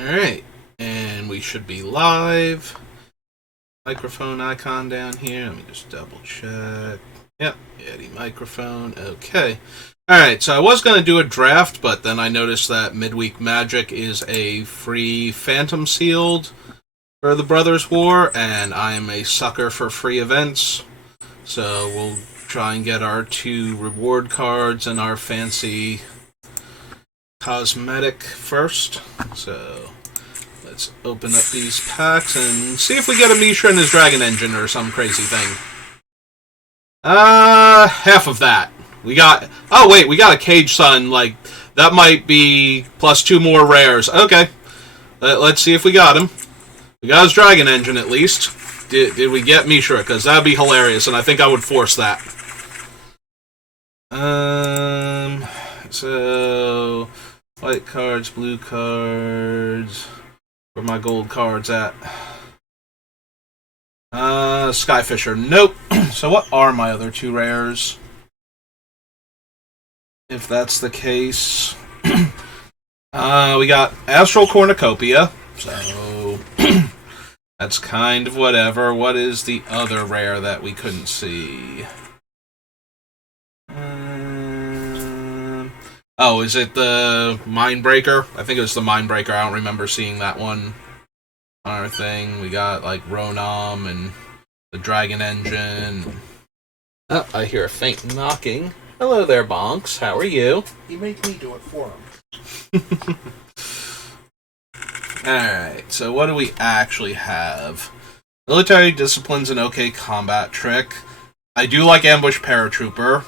Alright, and we should be live. Microphone icon down here. Let me just double check. Yep, Yeti microphone. Okay. Alright, so I was going to do a draft, but then I noticed that Midweek Magic is a free Phantom Sealed for the Brothers War, and I'm a sucker for free events. So we'll try and get our 2 reward cards and our fancy cosmetic first. So let's open up these packs and see if we get a Mishra and his Dragon Engine or some crazy thing. Half of that. We got... Oh, wait, we got a Cage Sun. Like, that might be plus 2 more rares. Okay. Let's see if we got him. We got his Dragon Engine, at least. Did we get Mishra? Because that would be hilarious, and I think I would force that. So... White cards, blue cards... Where are my gold cards at? Skyfisher. Nope. So what are my other 2 rares? If that's the case. We got Astral Cornucopia. So that's kind of whatever. What is the other rare that we couldn't see? Oh, is it the Mindbreaker? I think it was the Mindbreaker. I don't remember seeing that one on our thing. We got, like, Ronam and the Dragon Engine. Oh, I hear a faint knocking. Hello there, Bonks. How are you? He made me do it for him. Alright, so what do we actually have? Military Discipline's an okay combat trick. I do like Ambush Paratrooper.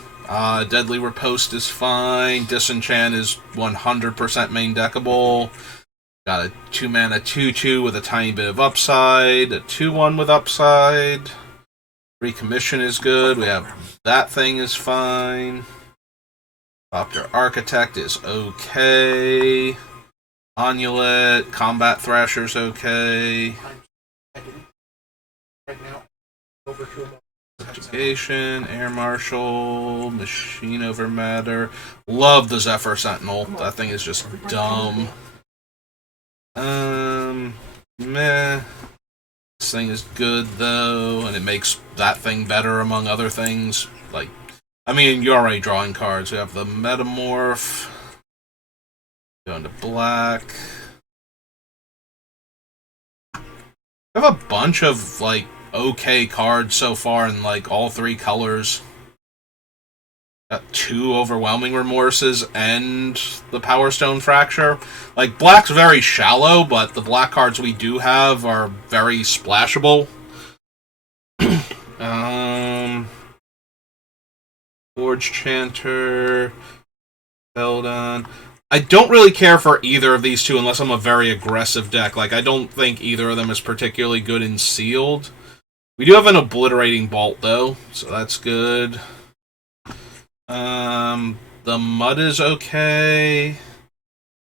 Deadly Riposte is fine. Disenchant is 100% main deckable. Got a 2-mana 2/2 with a tiny bit of upside. A 2/1 with upside. Recommission is good. We have that thing is fine. Thopter Architect is okay. Onulet, Combat Thrasher's okay. Right now, over to him. Subjugation, Air Marshal, Machine Over Matter. Love the Zephyr Sentinel. That thing is just dumb. Meh. This thing is good, though, and it makes that thing better, among other things. Like, I mean, you're already drawing cards. We have the Metamorph. Going to black. I have a bunch of, like, okay cards so far in, like, all 3 colors. Got 2 Overwhelming Remorses and the Power Stone Fracture. Like, black's very shallow, but the black cards we do have are very splashable. Forge Chanter, Beldon. I don't really care for either of these 2 unless I'm a very aggressive deck. Like, I don't think either of them is particularly good in sealed. We do have an Obliterating Bolt, though, so that's good. The Mud is okay.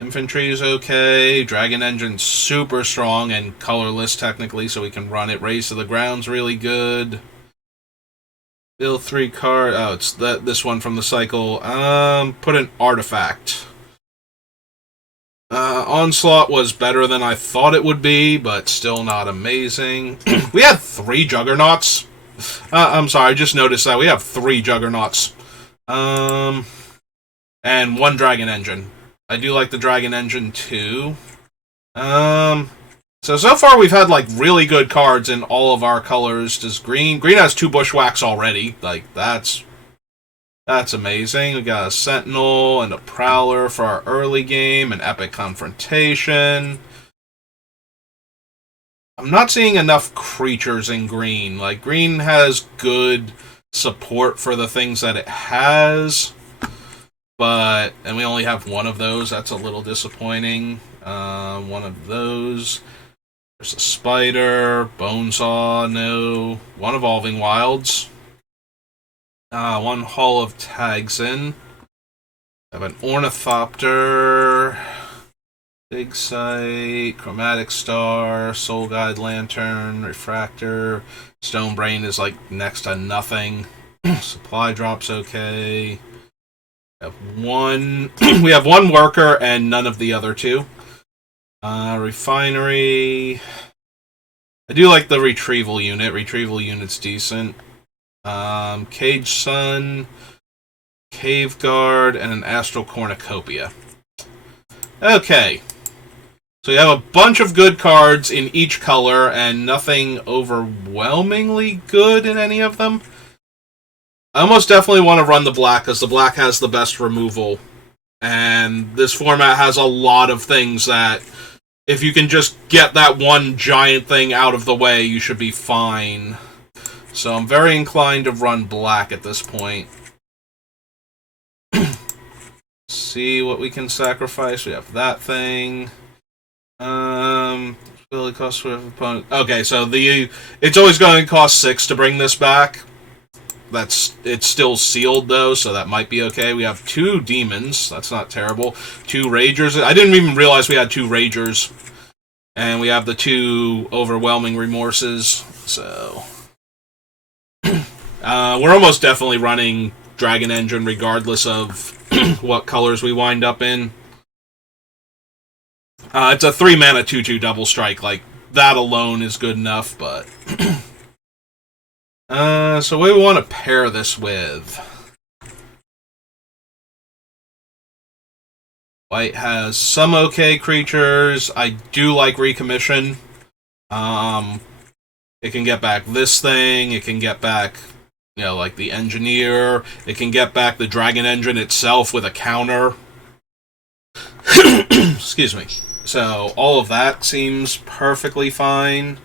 Infantry is okay. Dragon Engine's super strong and colorless, technically, so we can run it. Raise to the Ground's really good. Bill 3 card. Oh, it's this one from the cycle. Put an Artifact. Onslaught was better than I thought it would be, but still not amazing. We had 3 Juggernauts. I'm sorry, I just noticed that. We have 3 Juggernauts. And 1 Dragon Engine. I do like the Dragon Engine, too. So far we've had, like, really good cards in all of our colors. Does Green has 2 Bushwhacks already. Like, that's amazing. We got a Sentinel and a Prowler for our early game, an Epic Confrontation. I'm not seeing enough creatures in Green. Like, Green has good support for the things that it has, and we only have 1 of those. That's a little disappointing. 1 of those. There's a Spider, Bonesaw, no. 1 Evolving Wilds. 1 Hall of Tagsin. I have an Ornithopter, Big Sight, Chromatic Star, Soul Guide Lantern, Refractor. Stone Brain is like next to nothing. Supply Drop's okay. We have one worker and none of the other 2. Refinery. I do like the retrieval unit. Retrieval unit's decent. Cage Sun, Cave Guard, and an Astral Cornucopia. Okay. So you have a bunch of good cards in each color, and nothing overwhelmingly good in any of them. I almost definitely want to run the black, because the black has the best removal. And this format has a lot of things that, if you can just get that one giant thing out of the way, you should be fine. So I'm very inclined to run black at this point. See what we can sacrifice. We have that thing. Really cost for opponent. Okay, so it's always going to cost 6 to bring this back. It's still sealed though, so that might be okay. We have 2 demons. That's not terrible. 2 ragers. I didn't even realize we had 2 ragers, and we have the 2 overwhelming remorses. So we're almost definitely running Dragon Engine, regardless of what colors we wind up in. It's a 3-mana 2/2 double strike. Like, that alone is good enough, but... so what do we want to pair this with? White has some okay creatures. I do like Recommission. It can get back this thing. It can get back, like the Engineer. It can get back the Dragon Engine itself with a counter. Excuse me. So, all of that seems perfectly fine.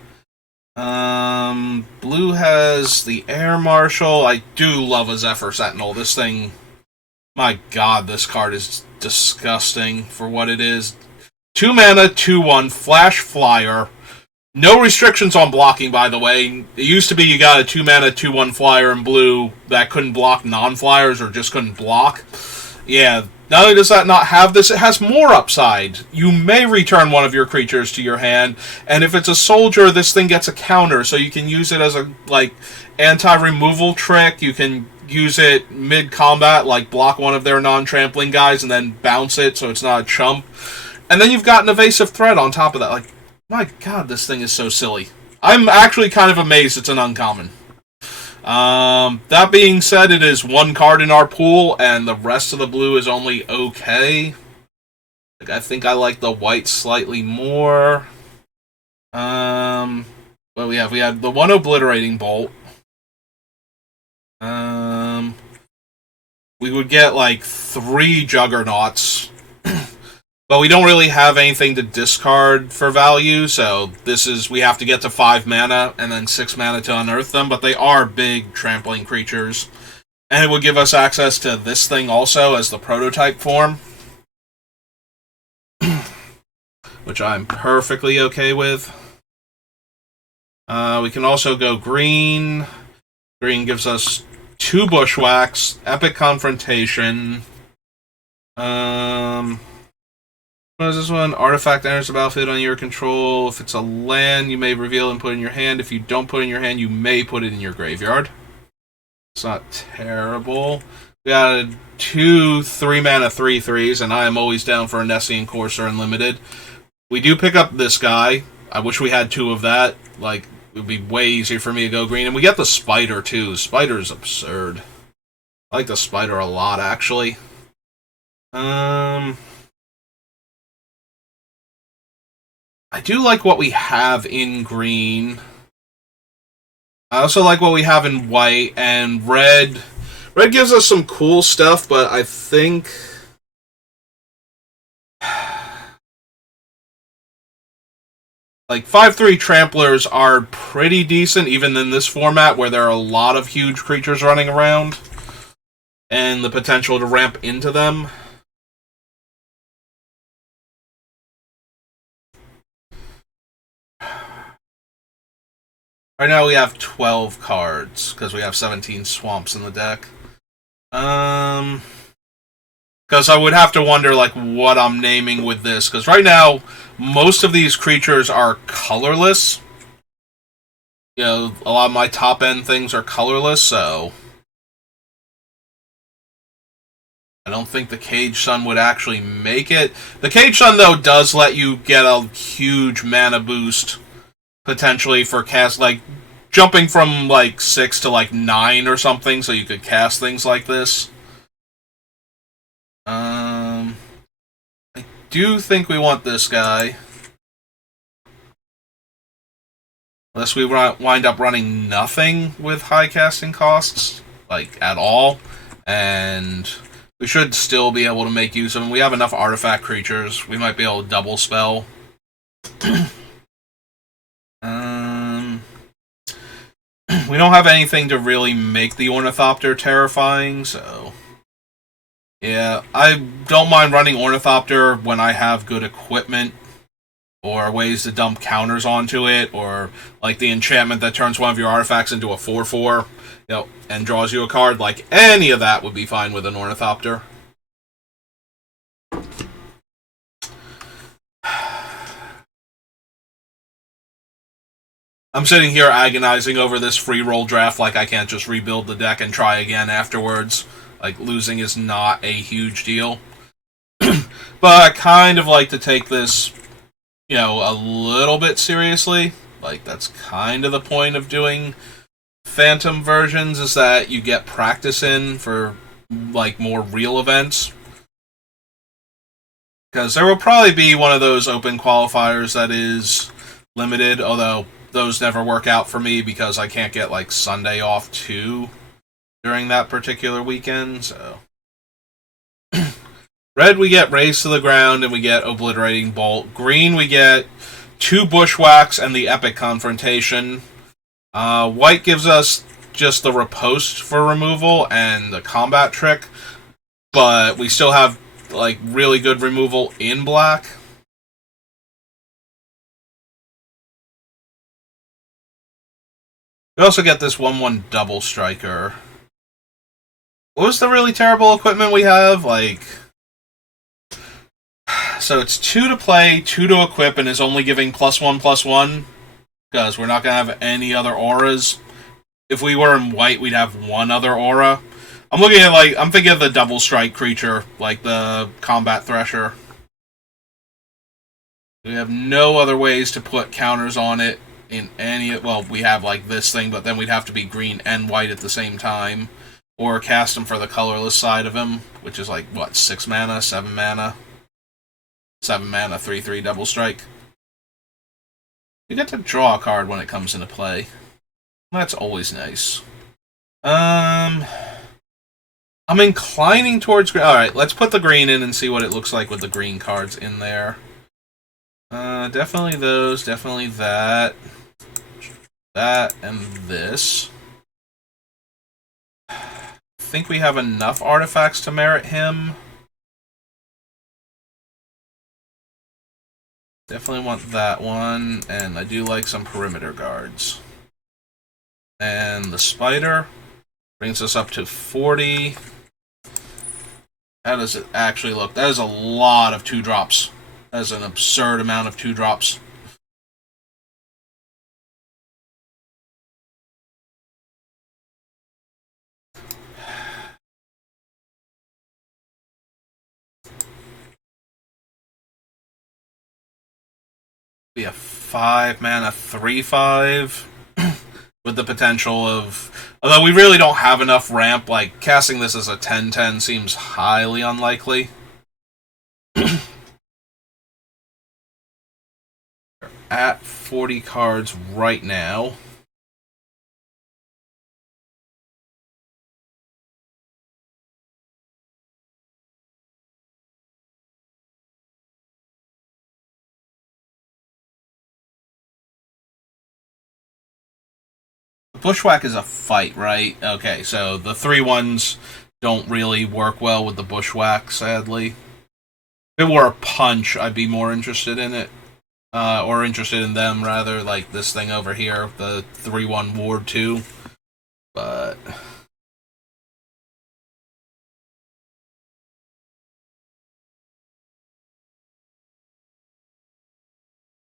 Blue has the Air Marshal. I do love a Zephyr Sentinel. This thing... My god, this card is disgusting for what it is. 2 mana, 2/1, Flash Flyer. No restrictions on blocking, by the way. It used to be you got a 2 mana, 2/1 flyer in blue that couldn't block non-flyers or just couldn't block. Yeah, not only does that not have this, it has more upside. You may return one of your creatures to your hand, and if it's a soldier, this thing gets a counter, so you can use it as a, anti-removal trick. You can use it mid-combat, block one of their non-trampling guys and then bounce it so it's not a chump. And then you've got an evasive threat on top of that. My god, this thing is so silly. I'm actually kind of amazed it's an uncommon. That being said, it is 1 card in our pool, and the rest of the blue is only okay. I think I like the white slightly more. What do we have? We have the 1 Obliterating Bolt. We would get 3 Juggernauts. But we don't really have anything to discard for value, so we have to get to 5 mana and then 6 mana to unearth them, but they are big trampling creatures. And it would give us access to this thing also as the prototype form, which I'm perfectly okay with. We can also go green. Green gives us 2 Bushwhacks, Epic Confrontation. What is this one? Artifact enters the battlefield on your control. If it's a land, you may reveal and put it in your hand. If you don't put it in your hand, you may put it in your graveyard. It's not terrible. We got 2 3-mana 3/3s, and I am always down for a Nessian Courser Unlimited. We do pick up this guy. I wish we had 2 of that. It would be way easier for me to go green. And we get the Spider, too. Spider is absurd. I like the Spider a lot, actually. I do like what we have in green. I also like what we have in white and red. Red gives us some cool stuff, but I think... 5/3 Tramplers are pretty decent, even in this format, where there are a lot of huge creatures running around. And the potential to ramp into them. Right now we have 12 cards, because we have 17 swamps in the deck. Because I would have to wonder, what I'm naming with this. Because right now, most of these creatures are colorless. A lot of my top-end things are colorless, so... I don't think the Cage Sun would actually make it. The Cage Sun, though, does let you get a huge mana boost, potentially, for cast, like, jumping from, like, 6 to, like, 9 or something, so you could cast things like this. I do think we want this guy. Unless we wind up running nothing with high casting costs, like, at all. And we should still be able to make use of them. We have enough artifact creatures. We might be able to double spell. We don't have anything to really make the Ornithopter terrifying, so... Yeah, I don't mind running Ornithopter when I have good equipment, or ways to dump counters onto it, or like the enchantment that turns one of your artifacts into a 4/4, and draws you a card. Like, any of that would be fine with an Ornithopter. I'm sitting here agonizing over this free roll draft like I can't just rebuild the deck and try again afterwards. Like, losing is not a huge deal. But I kind of like to take this, a little bit seriously. Like, that's kind of the point of doing Phantom versions, is that you get practice in for, like, more real events. Because there will probably be one of those open qualifiers that is limited, although those never work out for me because I can't get, like, Sunday off too during that particular weekend, so... Red, we get Raise to the Ground, and we get Obliterating Bolt. Green, we get 2 Bushwhacks and the Epic Confrontation. White gives us just the Riposte for removal and the Combat Trick, but we still have, like, really good removal in black. We also get this 1/1 Double Striker. What was the really terrible equipment we have? Like... So it's 2 to play, 2 to equip, and is only giving +1/+1, because we're not going to have any other auras. If we were in white, we'd have one other aura. I'm thinking of the double strike creature, like the Combat Thresher. We have no other ways to put counters on it in any... Well, we have, like, this thing, but then we'd have to be green and white at the same time. Or cast him for the colorless side of him, which is, like, 6 mana, 7 mana? 7 mana, 3/3 double strike. You get to draw a card when it comes into play. That's always nice. I'm inclining towards green. Alright, let's put the green in and see what it looks like with the green cards in there. Definitely those, definitely that. That, and this. I think we have enough artifacts to merit him. Definitely want that one, and I do like some perimeter guards. And the spider brings us up to 40. How does it actually look? That is a lot of 2-drops. That is an absurd amount of 2-drops. Be a 5 mana 3/5 with the potential of... Although we really don't have enough ramp, like, casting this as a 10/10 seems highly unlikely. We're at 40 cards right now. Bushwhack is a fight, right? Okay, so the 3/1s don't really work well with the Bushwhack, sadly. If it were a punch, I'd be more interested in it. Or interested in them, rather, like this thing over here, the 3/1 Ward 2. But...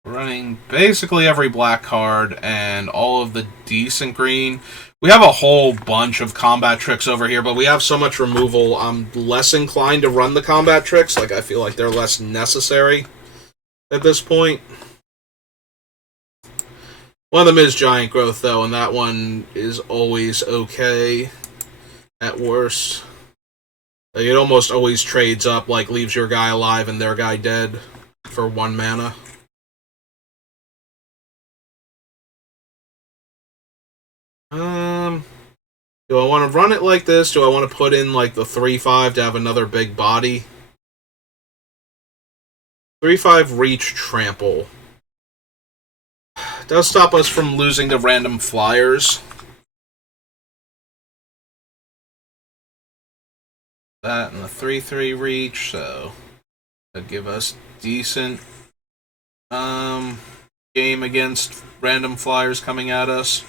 We're running basically every black card and all of the decent green. We have a whole bunch of combat tricks over here, but we have so much removal, I'm less inclined to run the combat tricks. Like, I feel like they're less necessary at this point. One of them is Giant Growth, though, and that one is always okay at worst. Like, it almost always trades up, like, leaves your guy alive and their guy dead for 1 mana. Do I want to run it like this? Do I want to put in, like, the 3/5 to have another big body? 3/5 Reach Trample. Does stop us from losing to random flyers. That and the 3/3 Reach, so that'd give us decent game against random flyers coming at us.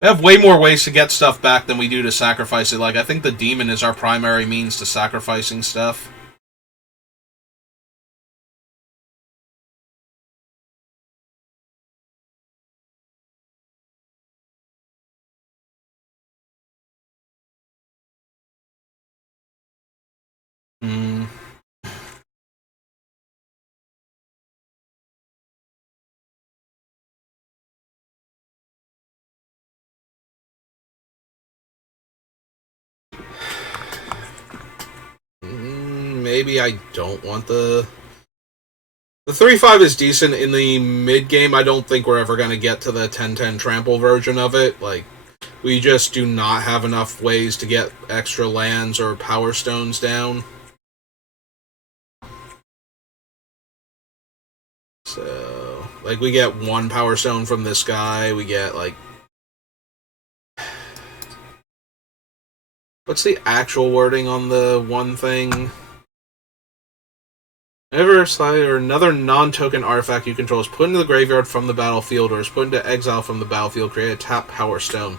We have way more ways to get stuff back than we do to sacrifice it. Like, I think the demon is our primary means to sacrificing stuff. Maybe I don't want the 3/5 is decent in the mid game. I don't think we're ever going to get to the 10/10 trample version of it. Like, we just do not have enough ways to get extra lands or power stones down. So, like, we get 1 power stone from this guy. We get, like, what's the actual wording on the one thing? Whenever or another non-token artifact you control is put into the graveyard from the battlefield or is put into exile from the battlefield, create a tap power stone.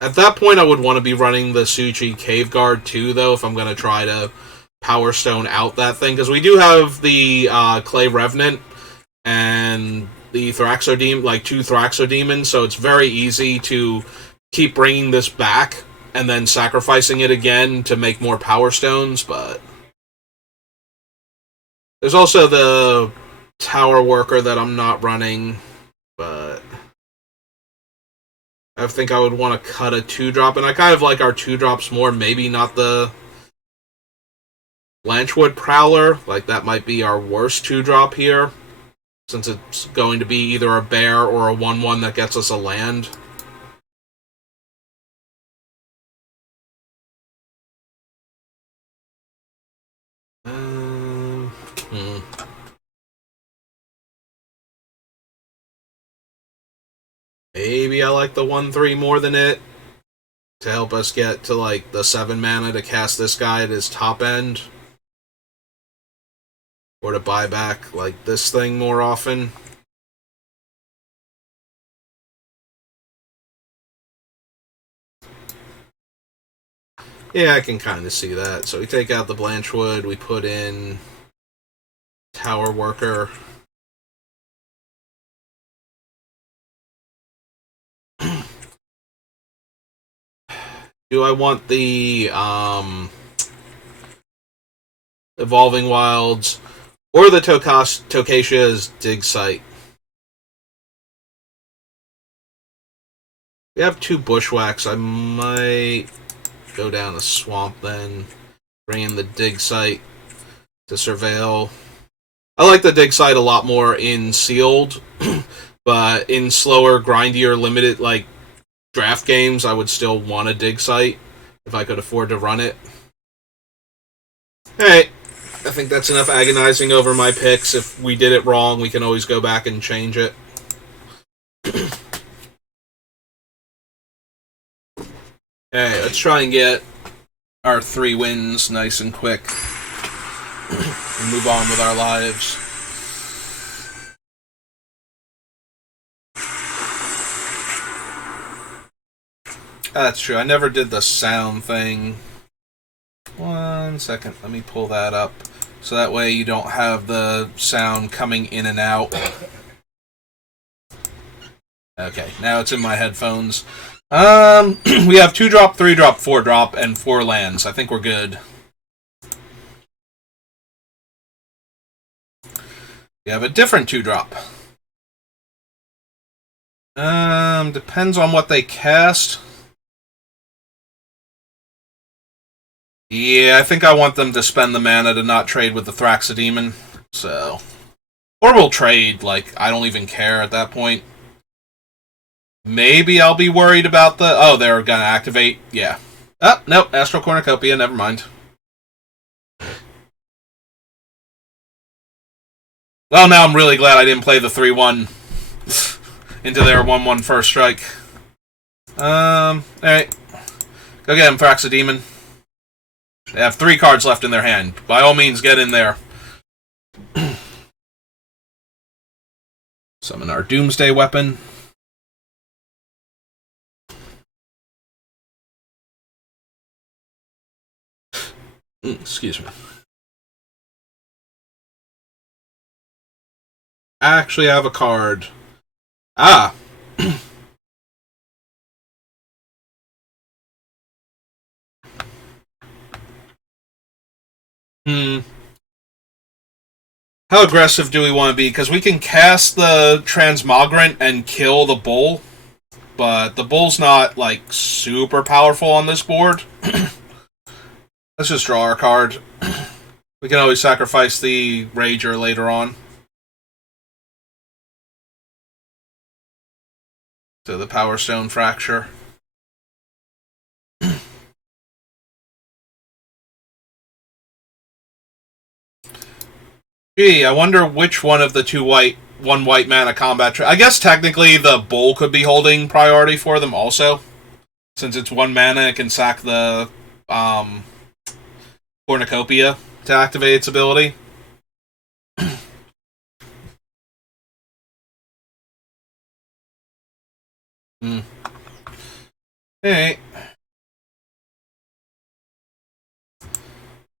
At that point, I would want to be running the Suchi Cave Guard too, though, if I'm going to try to power stone out that thing. Because we do have the Clay Revenant and the Thraxodemon, like 2 Thraxodemons, so it's very easy to keep bringing this back and then sacrificing it again to make more power stones, but there's also the Tower Worker that I'm not running, but I think I would want to cut a 2-drop, and I kind of like our 2-drops more, maybe not the Blanchwood Prowler. Like, that might be our worst 2-drop here, since it's going to be either a bear or a 1/1 that gets us a land. Maybe I like the 1/3 more than it to help us get to, like, the 7 mana to cast this guy at his top end. Or to buy back, like, this thing more often. Yeah, I can kind of see that. So we take out the Blanchwood, we put in Tower Worker. Do I want the Evolving Wilds or the Tokasia's Dig Site? We have 2 Bushwhacks. I might go down the swamp then. Bring in the Dig Site to surveil. I like the Dig Site a lot more in sealed, but in slower, grindier, limited, like, draft games, I would still want a Dig Site if I could afford to run it. Alright, I think that's enough agonizing over my picks. If we did it wrong, we can always go back and change it. Alright, let's try and get our 3 wins nice and quick. And move on with our lives. That's true. I never did the sound thing. 1 second. Let me pull that up. So that way you don't have the sound coming in and out. Okay, now it's in my headphones. We have 2 drop, 3 drop, 4 drop, and 4 lands. I think we're good. We have a different 2 drop. Depends on what they cast. Yeah, I think I want them to spend the mana to not trade with the Thraxodemon. So. Or we'll trade, like, I don't even care at that point. Maybe I'll be worried about the... Oh, they're gonna activate? Yeah. Oh, nope, Astral Cornucopia, never mind. Well, now I'm really glad I didn't play the 3-1 into their 1-1 first strike. Alright. Go get him, Thraxodemon. They have 3 cards left in their hand. By all means, get in there. Summon our Doomsday Weapon. Excuse me. Actually, I have a card. Ah! How aggressive do we want to be? Because we can cast the Transmogrant and kill the Bull, but the Bull's not, like, super powerful on this board. Let's just draw our card. We can always sacrifice the Rager later on. To the Power Stone Fracture. Gee, I wonder which one of the 2 white, 1 white mana combat... I guess technically the Bull could be holding priority for them also. Since it's 1 mana, it can sack the Cornucopia to activate its ability. Hey.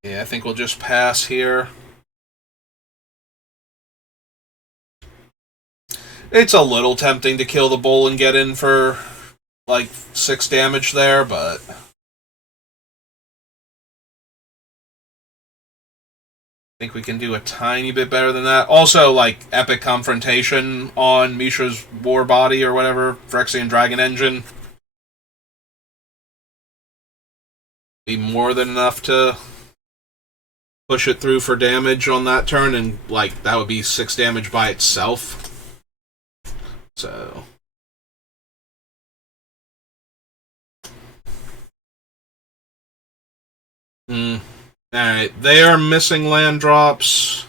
Yeah, I think we'll just pass here. It's a little tempting to kill the Bull and get in for, like, 6 damage there, but... I think we can do a tiny bit better than that. Also, like, Epic Confrontation on Mishra's War Body or whatever, Phyrexian Dragon Engine. Be more than enough to push it through for damage on that turn, and, like, that would be 6 damage by itself. So... Alright, they are missing land drops.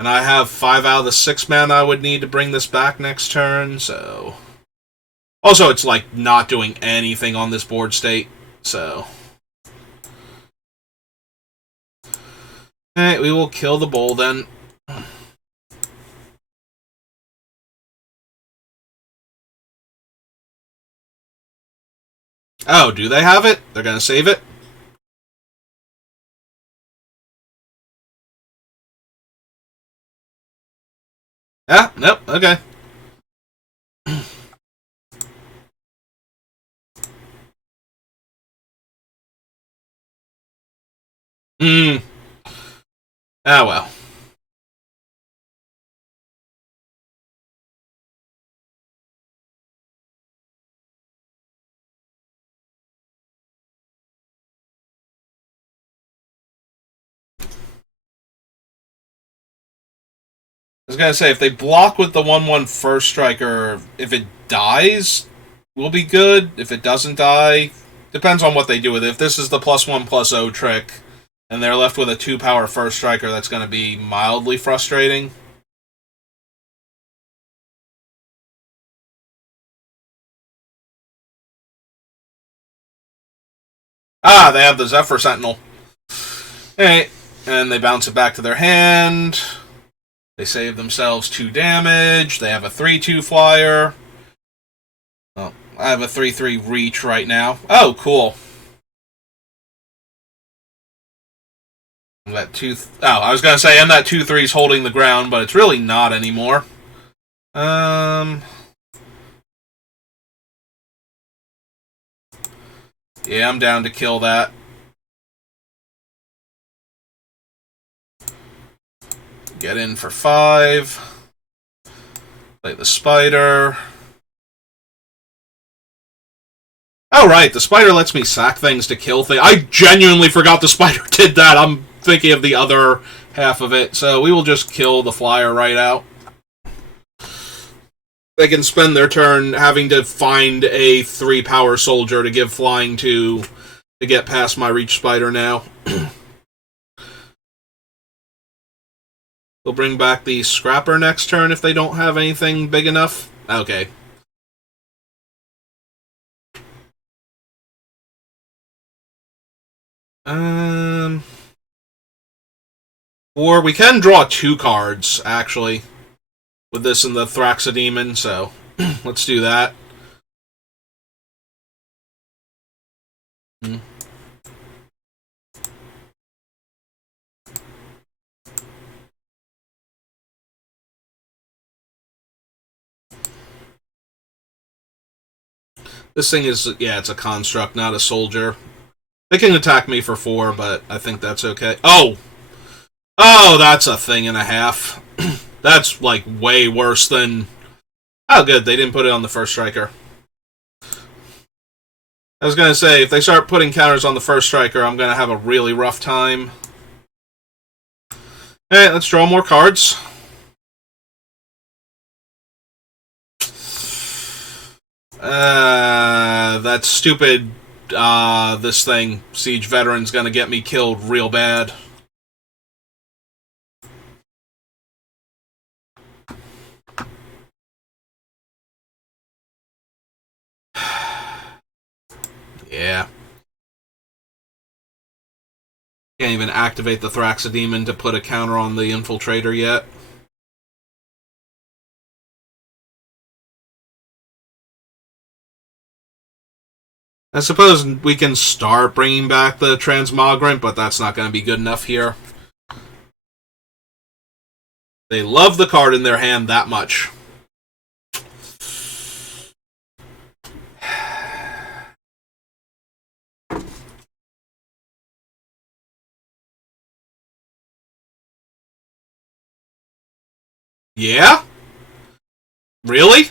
And I have 5 out of the 6 mana I would need to bring this back next turn, so... Also, it's, like, not doing anything on this board state, so... Alright, we will kill the Bull then. Oh, do they have it? They're gonna save it? Ah, nope, okay. Ah, well. I was gonna say, if they block with the 1/1 first striker, if it dies, will be good. If it doesn't die, depends on what they do with it. If this is the +1/+0 trick, and they're left with a 2-power first striker, that's gonna be mildly frustrating. Ah, they have the Zephyr Sentinel. Alright, and they bounce it back to their hand. They save themselves 2 damage. They have a 3/2 flyer. Well, I have a 3/3 reach right now. Oh, cool. That I was gonna say, and that 2/3's holding the ground, but it's really not anymore. Yeah, I'm down to kill that. Get in for 5. Play the spider. Oh, right, the spider lets me sack things to kill things. I genuinely forgot the spider did that. I'm thinking of the other half of it. So we will just kill the flyer right out. They can spend their turn having to find a 3-power soldier to give flying to get past my reach spider now. We'll bring back the scrapper next turn if they don't have anything big enough. Okay. Or we can draw 2 cards, actually, with this and the Thraxodemon, so let's do that. This thing is, yeah, it's a construct, not a soldier. They can attack me for 4, but I think that's okay. Oh! Oh, that's a thing and a half. That's, like, way worse than... Oh, good, they didn't put it on the first striker. I was gonna say, if they start putting counters on the first striker, I'm gonna have a really rough time. Alright, let's draw more cards. That stupid, this thing, Siege Veteran's gonna get me killed real bad. Yeah. Can't even activate the Thraxodemon to put a counter on the Infiltrator yet. I suppose we can start bringing back the Transmogrant, but that's not going to be good enough here. They love the card in their hand that much. Yeah? Really?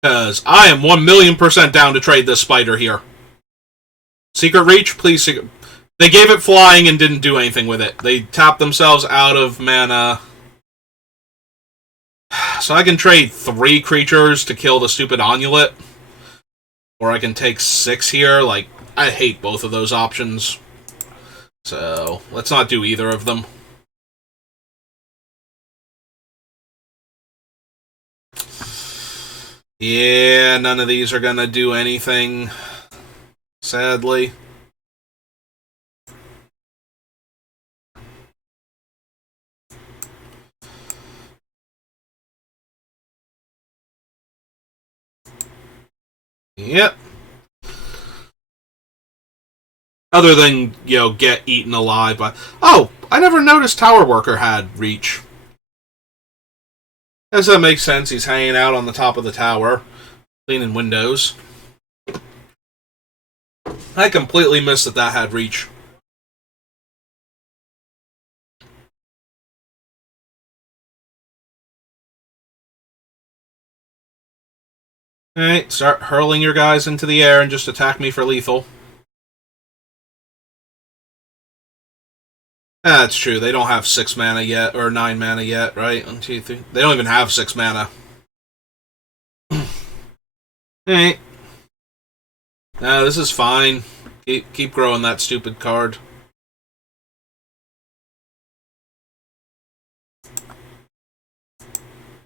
Because I am 1,000,000% down to trade this spider here. Secret Reach, please. They gave it flying and didn't do anything with it. They tapped themselves out of mana. So I can trade 3 creatures to kill the stupid Onulet. Or I can take 6 here. Like, I hate both of those options. So, let's not do either of them. Yeah, none of these are gonna do anything. Sadly. Yep. Other than, get eaten alive by... Oh, I never noticed Tower Worker had reach. Guess that makes sense. He's hanging out on the top of the tower, cleaning windows. I completely missed that had reach. Alright, start hurling your guys into the air and just attack me for lethal. That's true. They don't have 6 mana yet, or 9 mana yet, right? 1, 2, 3. They don't even have 6 mana. Alright. No, this is fine. Keep growing that stupid card.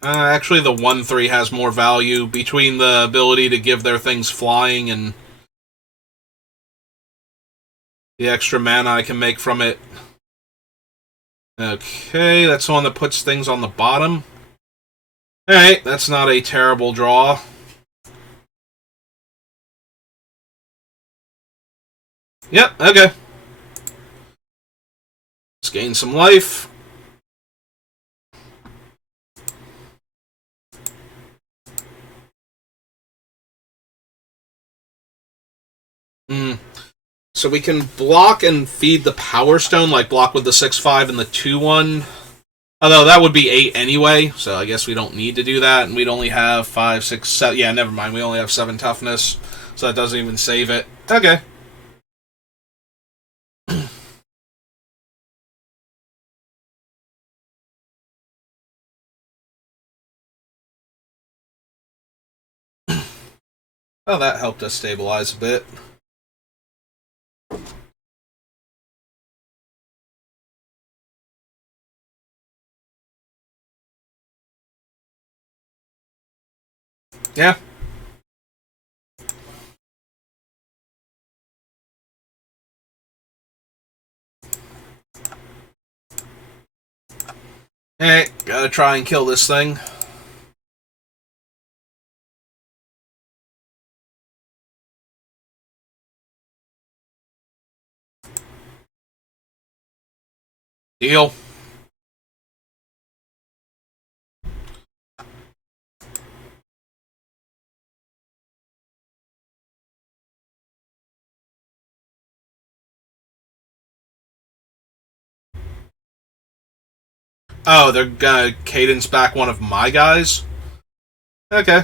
Actually, the 1/3 has more value between the ability to give their things flying and the extra mana I can make from it. Okay, that's the one that puts things on the bottom. Alright, that's not a terrible draw. Yep, okay. Let's gain some life. So we can block and feed the Power Stone, like block with the 6/5 and the 2/1. Although that would be 8 anyway, so I guess we don't need to do that. And we'd only have 5, 6, 7. Yeah, never mind. We only have 7 toughness, so that doesn't even save it. Okay. Well, that helped us stabilize a bit. Yeah. Alright, gotta try and kill this thing. Deal. Oh, they're gonna cadence back one of my guys? Okay.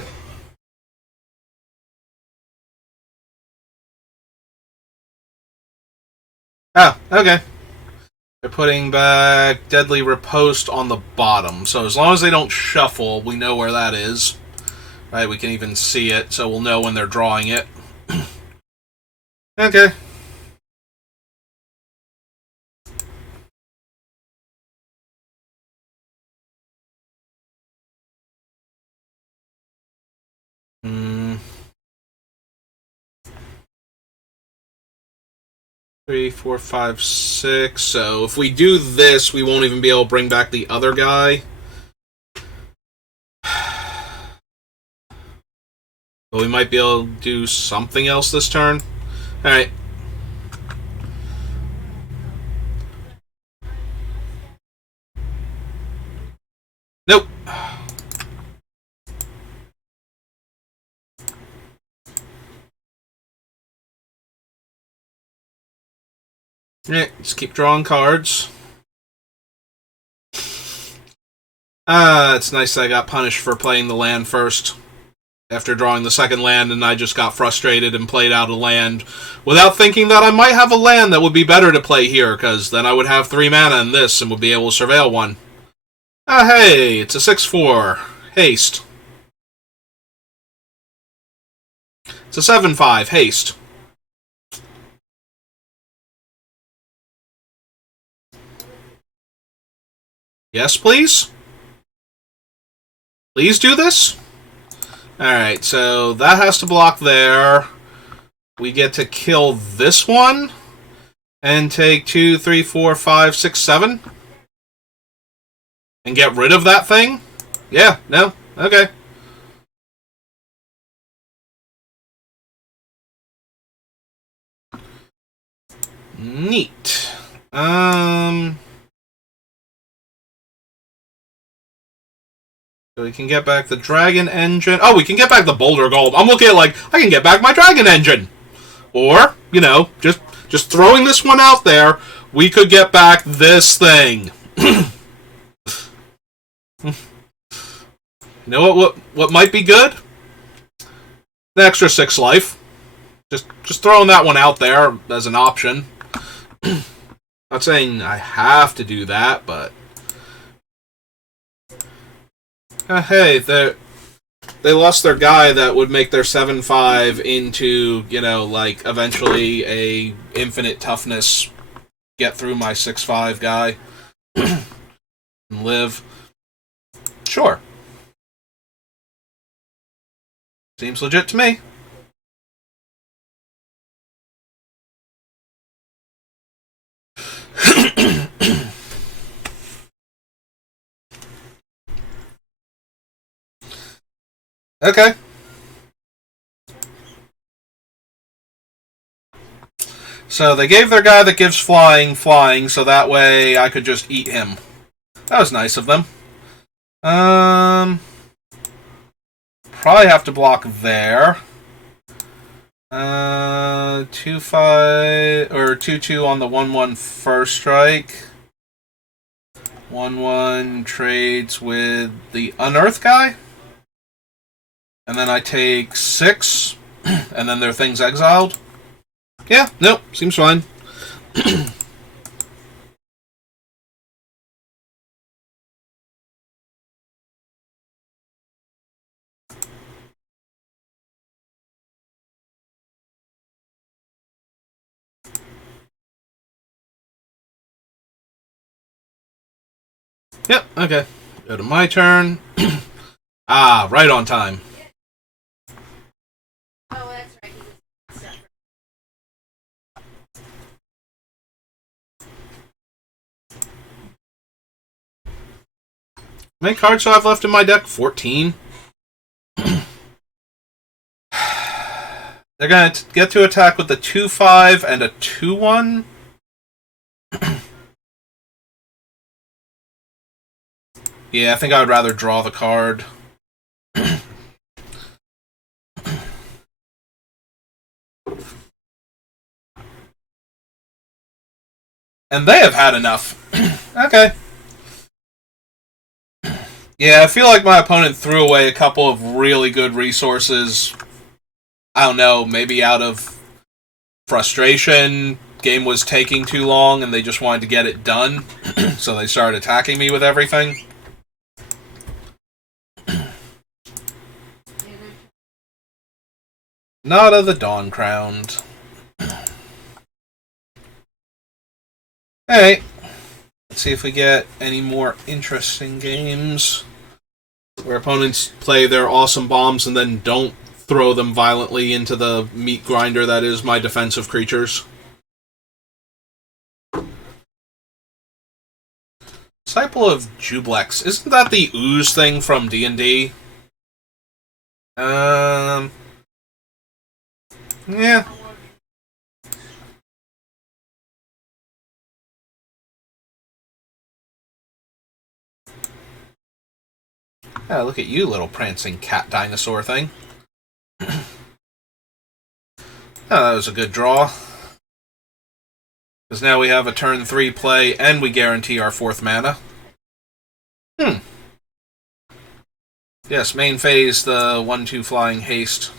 Oh, okay. They're putting back Deadly Riposte on the bottom. So as long as they don't shuffle, we know where that is. Right, we can even see it, so we'll know when they're drawing it. Okay. Hmm. 3, 4, 5, 6. So if we do this, we won't even be able to bring back the other guy. But we might be able to do something else this turn. Alright. Nope. Alright, just keep drawing cards. It's nice that I got punished for playing the land first. After drawing the second land, and I just got frustrated and played out a land without thinking that I might have a land that would be better to play here, because then I would have 3 mana in this and would be able to surveil one. Ah, hey, it's a 6/4. Haste. It's a 7/5. Haste. Yes, please? Please do this? Alright, so that has to block there. We get to kill this one. And take 2, 3, 4, 5, 6, 7. And get rid of that thing? Yeah, no? Okay. Neat. So we can get back the Dragon Engine. Oh, we can get back the Boulder Gold. I'm looking at like, I can get back my Dragon Engine. Or, you know, just throwing this one out there, we could get back this thing. You know what might be good? The extra 6 life. Just throwing that one out there as an option. Not saying I have to do that, but hey, they lost their guy that would make their 7/5 into, you know, like eventually a infinite toughness get through my 6/5 guy and live. Sure. Seems legit to me. Okay. So they gave their guy that gives flying, so that way I could just eat him. That was nice of them. Probably have to block there. 2-5 or 2-2 on the 1-1 first strike. 1-1 trades with the Unearth guy. And then I take 6, and then their thing's exiled. Yeah, nope, seems fine. Yep, okay. Go to my turn. Ah, right on time. Oh, that's right. How many cards do I have left in my deck? 14. They're going to get to attack with a 2-5 and a 2-1. Yeah, I think I would rather draw the card. And they have had enough. Okay. Yeah, I feel like my opponent threw away a couple of really good resources. I don't know, maybe out of frustration. Game was taking too long and they just wanted to get it done. So they started attacking me with everything. Not of the Dawn Crowned. Alright. Let's see if we get any more interesting games where opponents play their awesome bombs and then don't throw them violently into the meat grinder that is my defensive creatures. Disciple of Jublex. Isn't that the ooze thing from D&D? Yeah. Ah, look at you, little prancing cat dinosaur thing. Oh, that was a good draw. Because now we have a turn 3 play, and we guarantee our 4th mana. Yes, main phase, the 1-2 flying haste.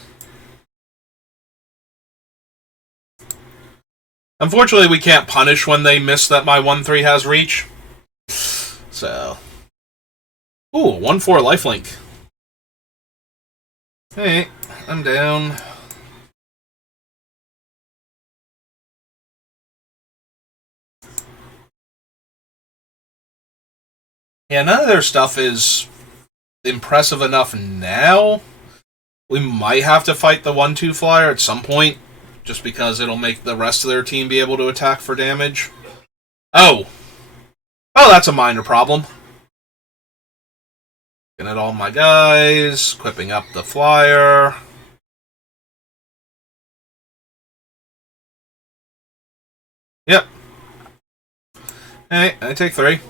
Unfortunately, we can't punish when they miss that my 1-3 has reach. So... Ooh, 1-4 lifelink. Hey, I'm down. Yeah, none of their stuff is impressive enough now. We might have to fight the 1-2 flyer at some point, just because it'll make the rest of their team be able to attack for damage. Oh! Oh, that's a minor problem. Looking at all my guys, equipping up the flyer. Yep. Hey, I take 3.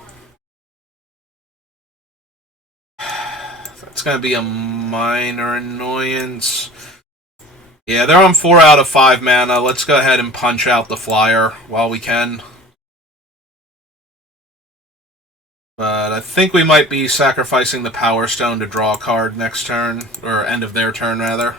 That's going to be a minor annoyance. Yeah, they're on 4 out of 5 mana. Let's go ahead and punch out the flyer while we can. But I think we might be sacrificing the Power Stone to draw a card next turn, or end of their turn, rather.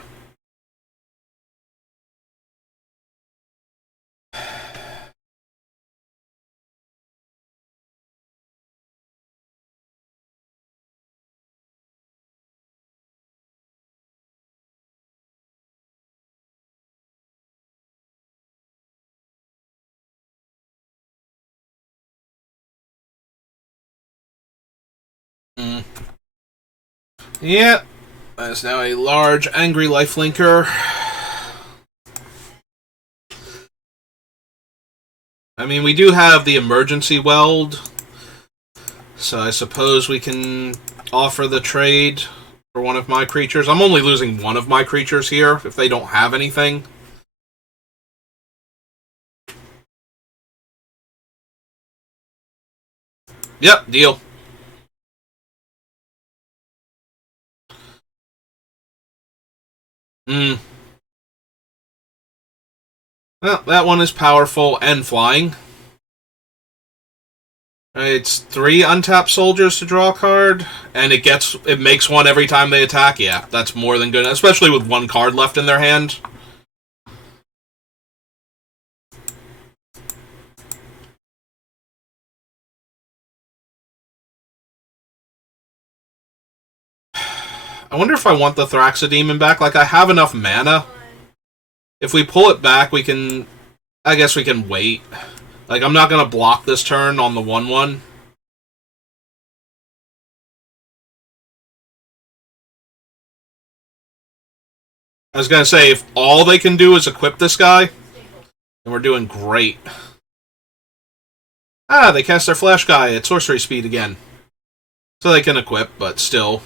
Yeah, that is now a large, angry lifelinker. I mean, we do have the emergency weld, so I suppose we can offer the trade for one of my creatures. I'm only losing one of my creatures here if they don't have anything. Yep, deal. Hmm. Well, that one is powerful and flying. It's 3 untapped soldiers to draw a card, and it makes one every time they attack. Yeah, that's more than good, especially with 1 card left in their hand. I wonder if I want the Thraxodemon back. Like, I have enough mana. If we pull it back, we can... I guess we can wait. Like, I'm not going to block this turn on the 1/1. I was going to say, if all they can do is equip this guy, then we're doing great. Ah, they cast their Flash guy at sorcery speed again. So they can equip, but still.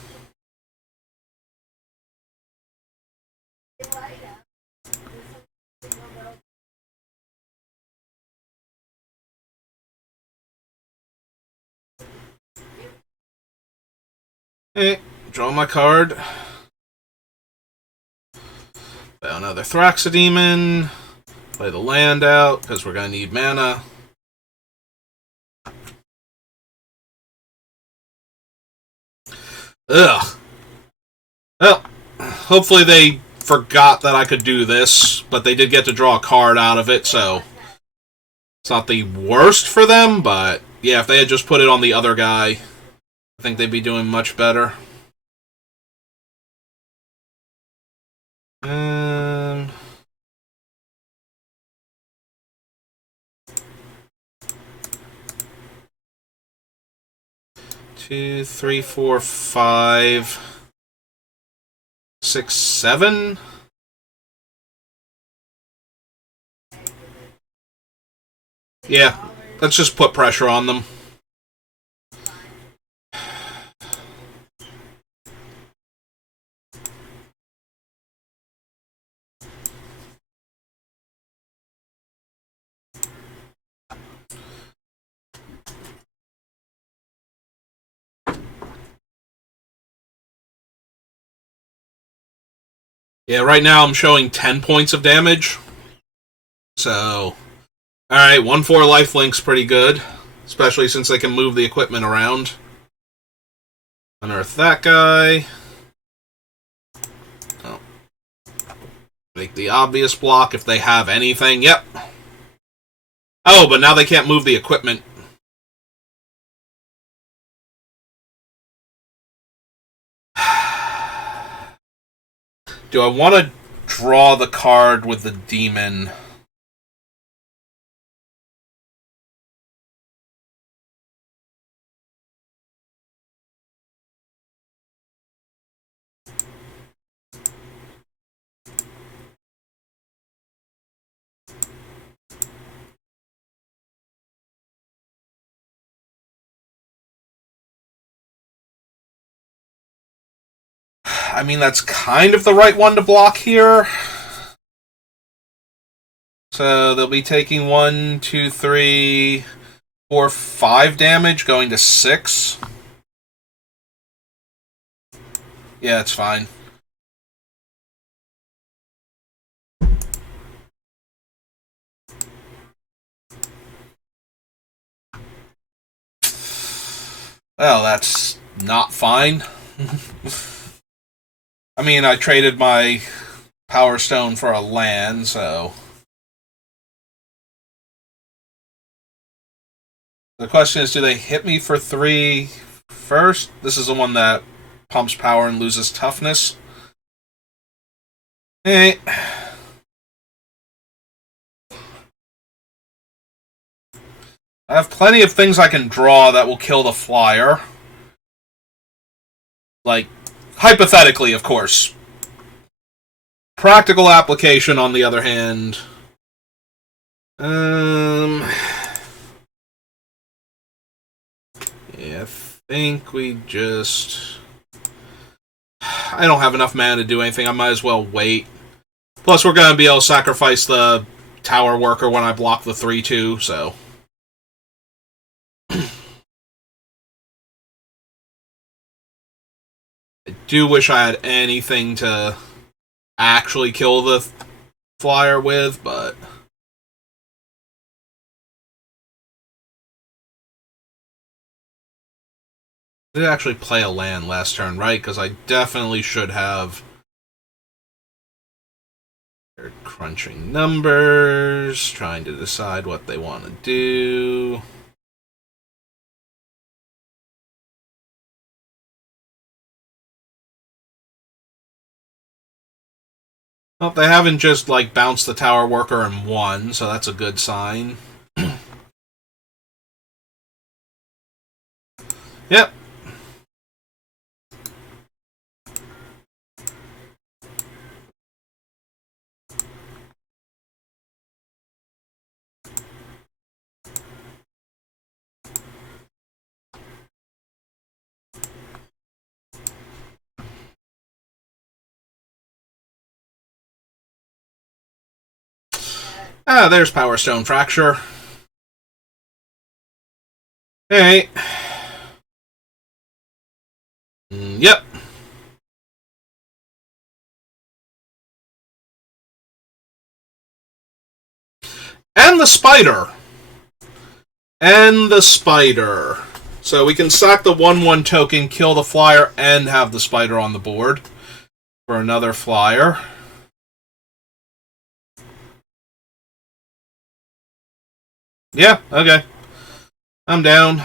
Draw my card. Play another Thraxodemon. Play the land out, because we're going to need mana. Ugh. Well, hopefully they forgot that I could do this, but they did get to draw a card out of it, so it's not the worst for them, but yeah, if they had just put it on the other guy, I think they'd be doing much better. 2, 3, 4, 5, 6, 7. Yeah, let's just put pressure on them. Yeah, right now I'm showing 10 points of damage. So, alright, 1/4 lifelink's pretty good. Especially since they can move the equipment around. Unearth that guy. Oh. Make the obvious block if they have anything. Yep. Oh, but now they can't move the equipment. Do I want to draw the card with the demon? I mean, that's kind of the right one to block here. So they'll be taking 1, 2, 3, 4, 5 damage, going to 6. Yeah, it's fine. Well, that's not fine. I mean, I traded my Power Stone for a land, so... The question is, do they hit me for 3 first? This is the one that pumps power and loses toughness. Eh. I have plenty of things I can draw that will kill the flyer. Like, hypothetically, of course. Practical application, on the other hand. Yeah, I think we just... I don't have enough mana to do anything. I might as well wait. Plus, we're going to be able to sacrifice the tower worker when I block the 3/2, so... do wish I had anything to actually kill the flyer with, but... I did actually play a land last turn, right? Because I definitely should have... They're crunching numbers, trying to decide what they want to do. Well, they haven't just, like, bounced the tower worker and won, so that's a good sign. Yep. Ah, there's Power Stone Fracture. Hey. Yep. And the spider. And the spider. So we can sack the 1/1 token, kill the flyer, and have the spider on the board for another flyer. Yeah, okay. I'm down.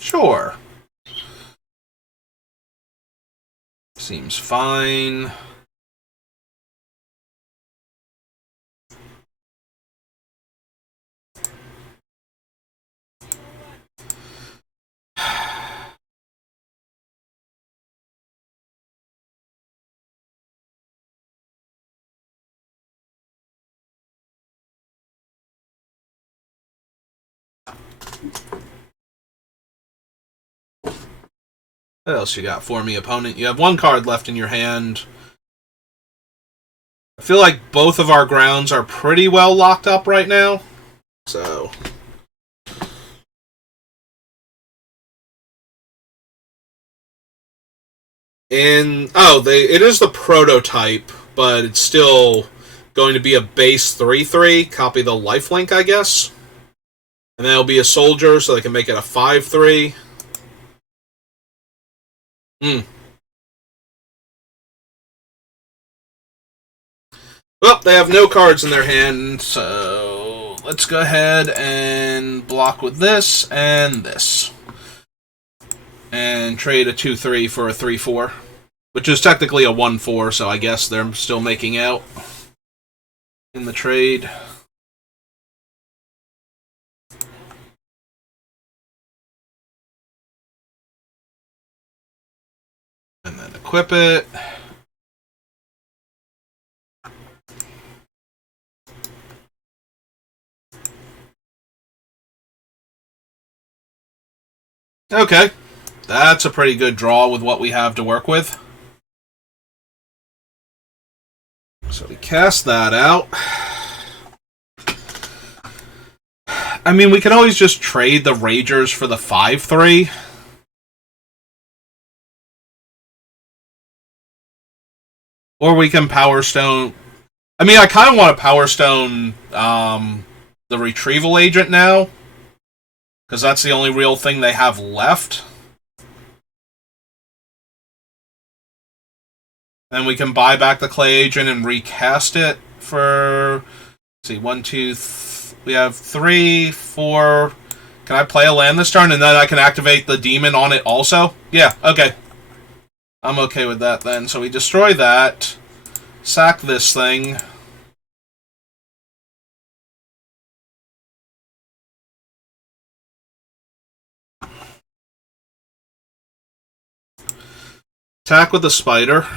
Sure. Seems fine. What else you got for me, opponent? You have one card left in your hand. I feel like both of our grounds are pretty well locked up right now. So... it is the prototype, but it's still going to be a base 3/3. Copy the lifelink, I guess. And then it'll be a soldier, so they can make it a 5/3. Well, they have no cards in their hand, so let's go ahead and block with this and this. And trade a 2/3 for a 3/4. Which is technically a 1/4, so I guess they're still making out in the trade. And then equip it. Okay. That's a pretty good draw with what we have to work with. So we cast that out. I mean, we can always just trade the Ragers for the 5/3. Or we can Power Stone... I mean, I kind of want to Power Stone the Retrieval Agent now. Because that's the only real thing they have left. Then we can buy back the Clay Agent and recast it for... Let's see, 1, 2, we have 3, 4... Can I play a land this turn and then I can activate the demon on it also? Yeah, okay. I'm okay with that then. So we destroy that. Sack this thing. Attack with the spider.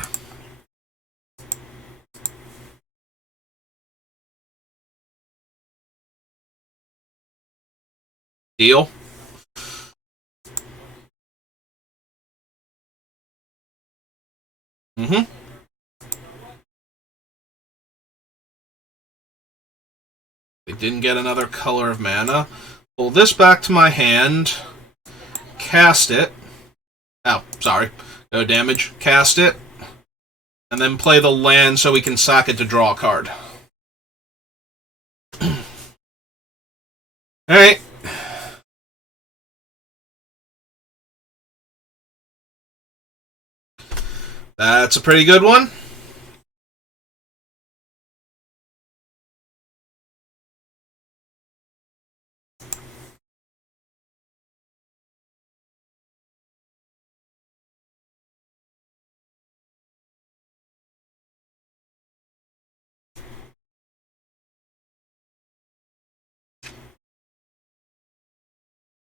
Deal. Mm-hmm. They didn't get another color of mana. Pull this back to my hand. Cast it. Oh, sorry. No damage. Cast it. And then play the land so we can sack it to draw a card. Alright. That's a pretty good one.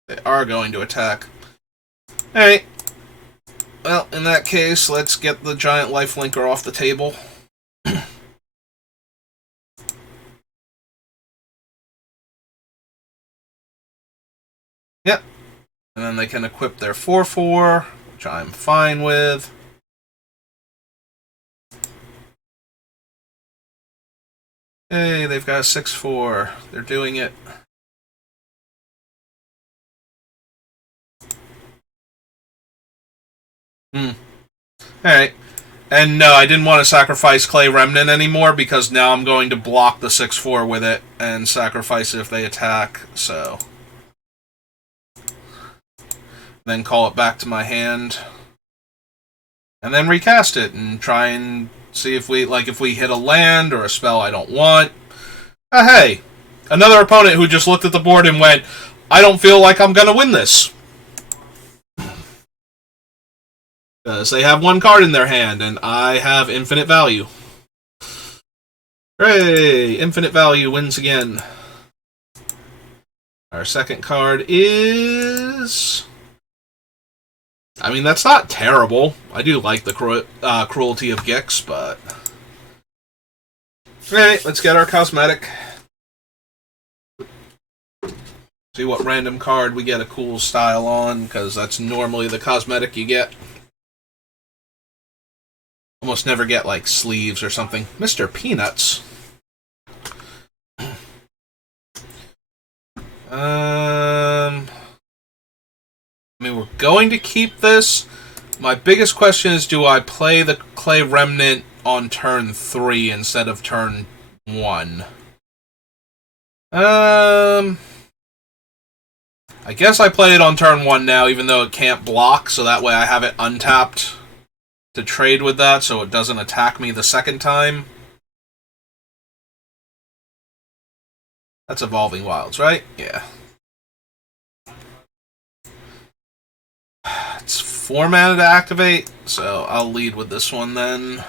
They are going to attack. Alright. Well, in that case, let's get the giant lifelinker off the table. Yep. And then they can equip their 4/4, which I'm fine with. Hey, they've got a 6/4. They're doing it. Alright. And no, I didn't want to sacrifice Clay Remnant anymore because now I'm going to block the 6/4 with it and sacrifice it if they attack, so. Then call it back to my hand. And then recast it and try and see if we hit a land or a spell I don't want. Hey, another opponent who just looked at the board and went, I don't feel like I'm going to win this. Because they have one card in their hand, and I have infinite value. Hooray! Infinite value wins again. Our second card is... I mean, that's not terrible. I do like the cruelty of Gix, but... Alright, let's get our cosmetic. See what random card we get a cool style on, because that's normally the cosmetic you get. Almost never get, like, sleeves or something. Mr. Peanuts. I mean, we're going to keep this. My biggest question is, do I play the Clay Remnant on turn 3 instead of turn 1? I guess I play it on turn 1 now, even though it can't block, so that way I have it untapped to trade with that, so it doesn't attack me the second time. That's Evolving Wilds, right? Yeah. It's 4 mana to activate, so I'll lead with this one then.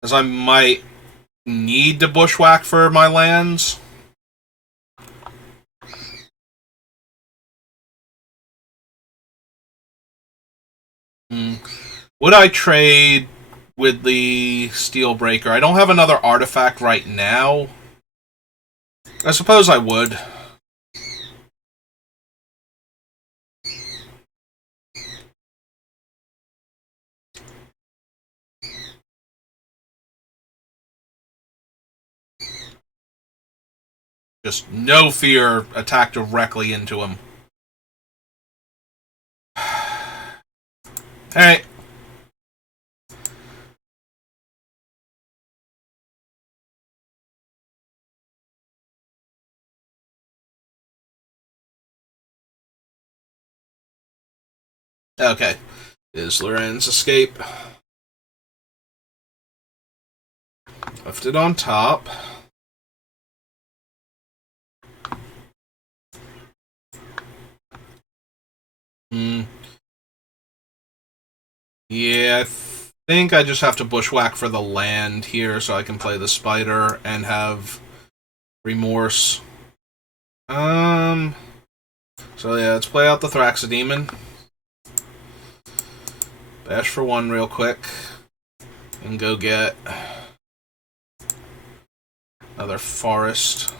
Because I might need to bushwhack for my lands. Would I trade with the Steelbreaker? I don't have another artifact right now. I suppose I would. Just no fear, attack directly into him. Alright. Okay. Is Loren's escape. Left it on top. Yeah, I think I just have to bushwhack for the land here so I can play the spider and have remorse. So yeah, let's play out the Thraxodemon. Bash for 1 real quick. And go get another forest.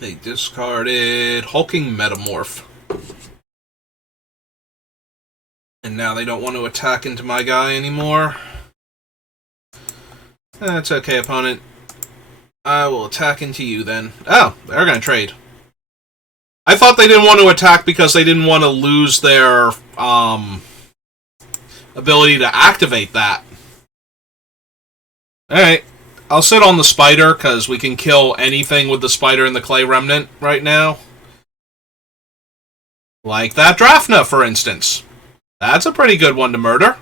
They discarded Hulking Metamorph. And now they don't want to attack into my guy anymore. That's okay, opponent. I will attack into you then. Oh, they're going to trade. I thought they didn't want to attack because they didn't want to lose their ability to activate that. Alright. I'll sit on the spider because we can kill anything with the spider and the clay remnant right now. Like that Drafna, for instance. That's a pretty good one to murder.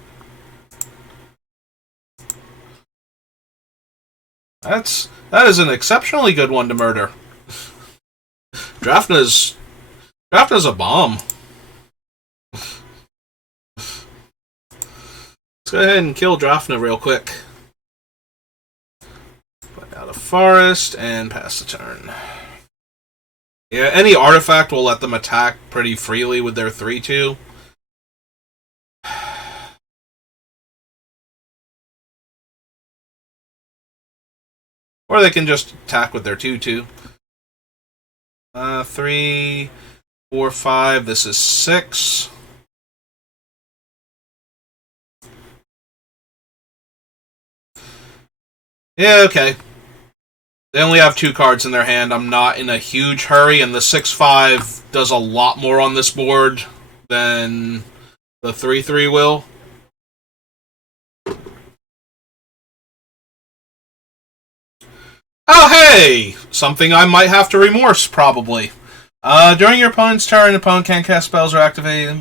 That is an exceptionally good one to murder. Drafna's a bomb. Let's go ahead and kill Drafna real quick. Put out a forest and pass the turn. Yeah, any artifact will let them attack pretty freely with their 3/2. Or they can just attack with their 2/2. 3, 4, 5. This is 6. Yeah, okay. They only have 2 cards in their hand. I'm not in a huge hurry, and the 6/5 does a lot more on this board than the 3/3 will. Oh, hey! Something I might have to remorse, probably. During your opponent's turn, the opponent can't cast spells or activate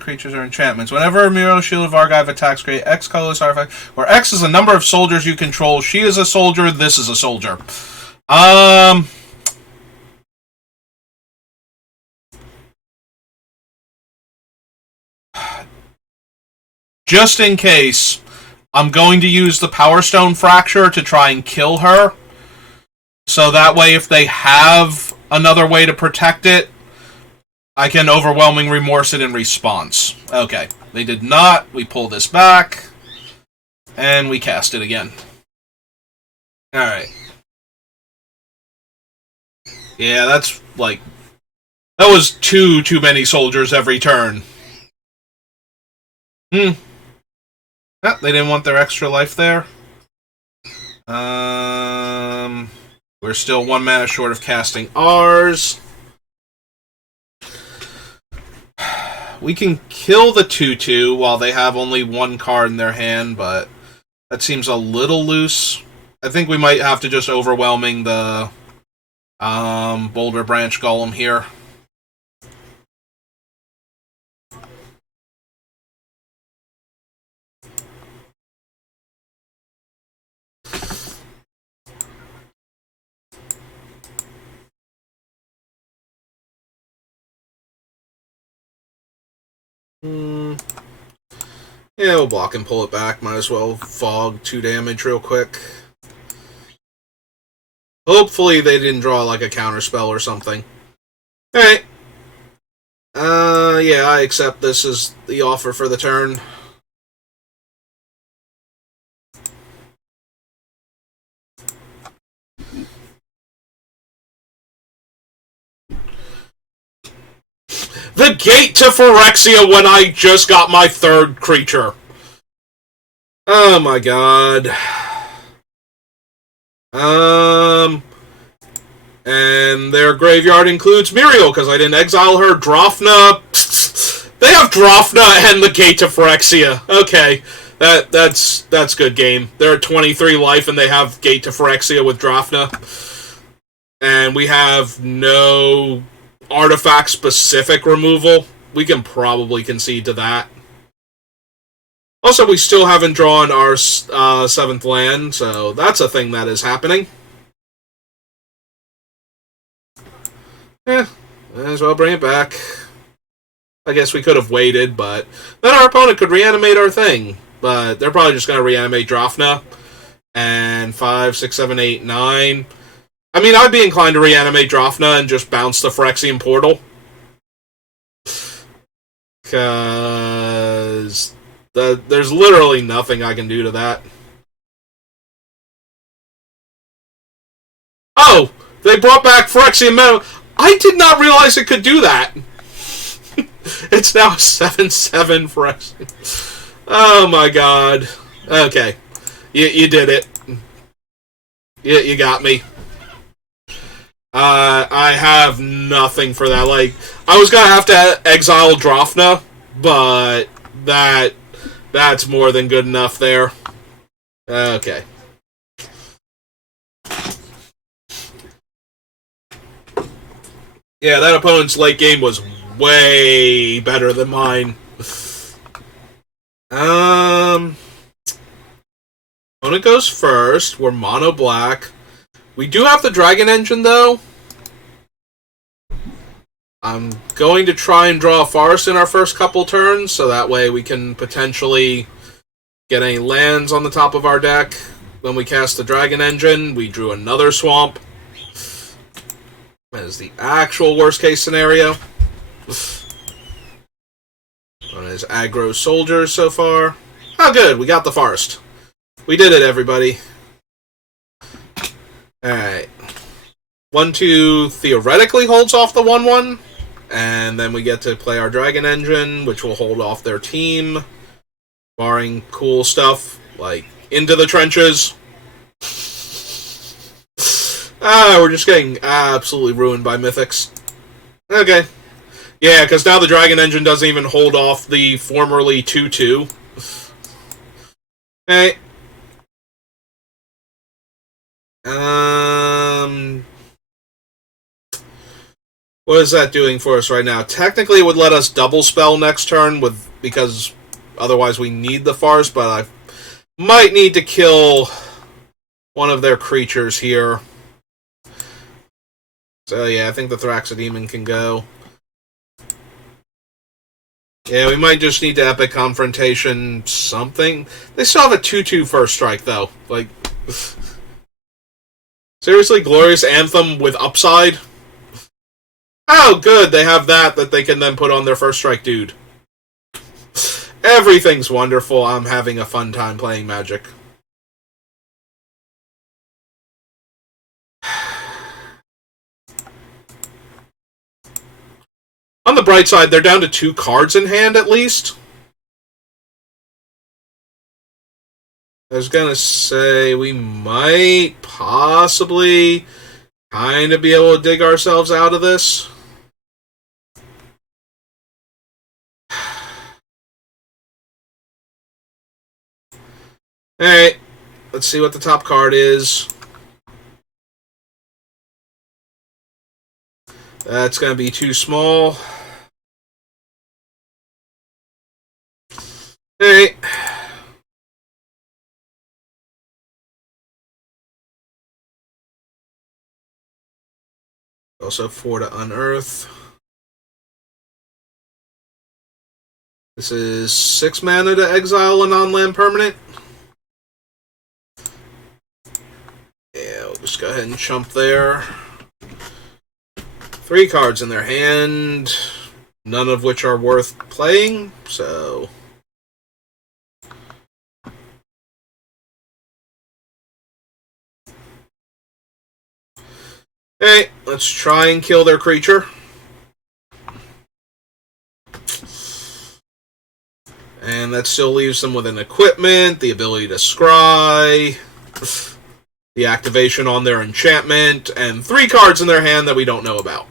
creatures or enchantments. Whenever Miro, Shield of Argive attacks, create X colorless artifact, where X is the number of soldiers you control. She is a soldier, this is a soldier. Just in case, I'm going to use the Power Stone Fracture to try and kill her. So that way, if they have another way to protect it, I can Overwhelming Remorse it in response. Okay, they did not. We pull this back, and we cast it again. Alright. Yeah, that's like... That was too many soldiers every turn. Oh, they didn't want their extra life there. We're still 1 mana short of casting ours. We can kill the 2/2 while they have only 1 card in their hand, but that seems a little loose. I think we might have to just Overwhelming the Boulder Branch Golem here. Yeah, we'll block and pull it back. Might as well fog 2 damage real quick. Hopefully they didn't draw like a counterspell or something. Alright. Yeah, I accept this as the offer for the turn. The Gate to Phyrexia when I just got my 3rd creature. Oh my god. And their graveyard includes Muriel, because I didn't exile her. Drafna. They have Drafna and the Gate to Phyrexia. Okay. That's good game. They're at 23 life and they have Gate to Phyrexia with Drafna. And we have no artifact-specific removal. We can probably concede to that. Also, we still haven't drawn our 7th land, so that's a thing that is happening. Might as well bring it back. I guess we could have waited, but then our opponent could reanimate our thing. But they're probably just going to reanimate Drafna. And 5, 6, 7, 8, 9... I mean, I'd be inclined to reanimate Drafna and just bounce the Phyrexian Portal. Because there's literally nothing I can do to that. Oh! They brought back Phyrexian Meadow. I did not realize it could do that. It's now 7/7 Phyrexian. Oh my god. Okay. You did it. You got me. I have nothing for that. Like, I was gonna have to exile Drofna, but that's more than good enough there. Okay. Yeah, that opponent's late game was way better than mine. Opponent goes first. We're mono black. We do have the Dragon Engine, though. I'm going to try and draw a forest in our first couple turns, so that way we can potentially get any lands on the top of our deck. When we cast the Dragon Engine, we drew another swamp. That is the actual worst-case scenario. On his aggro soldiers so far. Oh, good. We got the forest. We did it, everybody. Alright. 1-2 theoretically holds off the 1-1. And then we get to play our Dragon Engine, which will hold off their team. Barring cool stuff, like Into the Trenches. We're just getting absolutely ruined by Mythics. Okay. Yeah, because now the Dragon Engine doesn't even hold off the formerly 2-2. Okay. What is that doing for us right now? Technically, it would let us double spell next turn because otherwise we need the forest, but I might need to kill one of their creatures here. So yeah, I think the Thraxodemon can go. Yeah, we might just need to Epic Confrontation something. They still have a 2-2 first strike, though. Like, seriously, Glorious Anthem with upside? Oh, good, they have that they can then put on their first strike dude. Everything's wonderful. I'm having a fun time playing Magic. On the bright side, they're down to 2 cards in hand, at least. I was gonna say, we might possibly kind of be able to dig ourselves out of this. Alright, let's see what the top card is. That's going to be too small. Alright. Also 4 to unearth. This is 6 mana to exile a non-land permanent. Yeah, we'll just go ahead and chump there. 3 cards in their hand, none of which are worth playing, so... Hey, let's try and kill their creature. And that still leaves them with an equipment, the ability to scry, the activation on their enchantment, and 3 cards in their hand that we don't know about.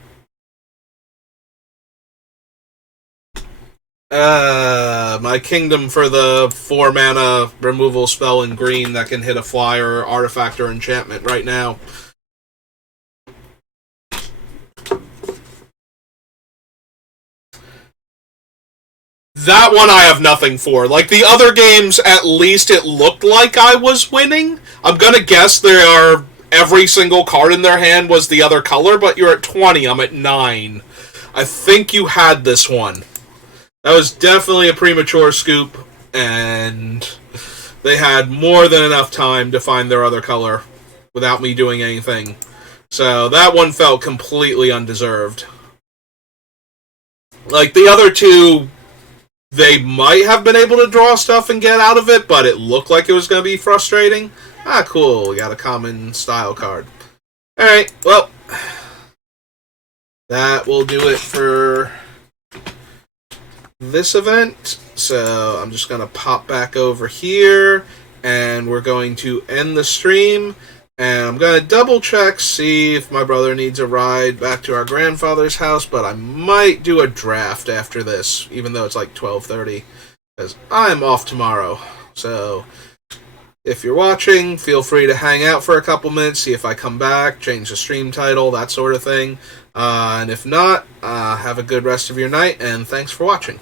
My kingdom for the 4 mana removal spell in green that can hit a flyer, artifact, or enchantment right now. That one I have nothing for. Like, the other games, at least it looked like I was winning. I'm gonna guess every single card in their hand was the other color, but you're at 20, I'm at 9. I think you had this one. That was definitely a premature scoop, and they had more than enough time to find their other color without me doing anything. So that one felt completely undeserved. Like, the other 2... they might have been able to draw stuff and get out of it, but it looked like it was going to be frustrating. Ah, cool. We got a common style card. Alright, well, that will do it for this event. So I'm just going to pop back over here, and we're going to end the stream. And I'm going to double check, see if my brother needs a ride back to our grandfather's house, but I might do a draft after this, even though it's like 12:30, because I'm off tomorrow. So if you're watching, feel free to hang out for a couple minutes, see if I come back, change the stream title, that sort of thing. And if not, have a good rest of your night, and thanks for watching.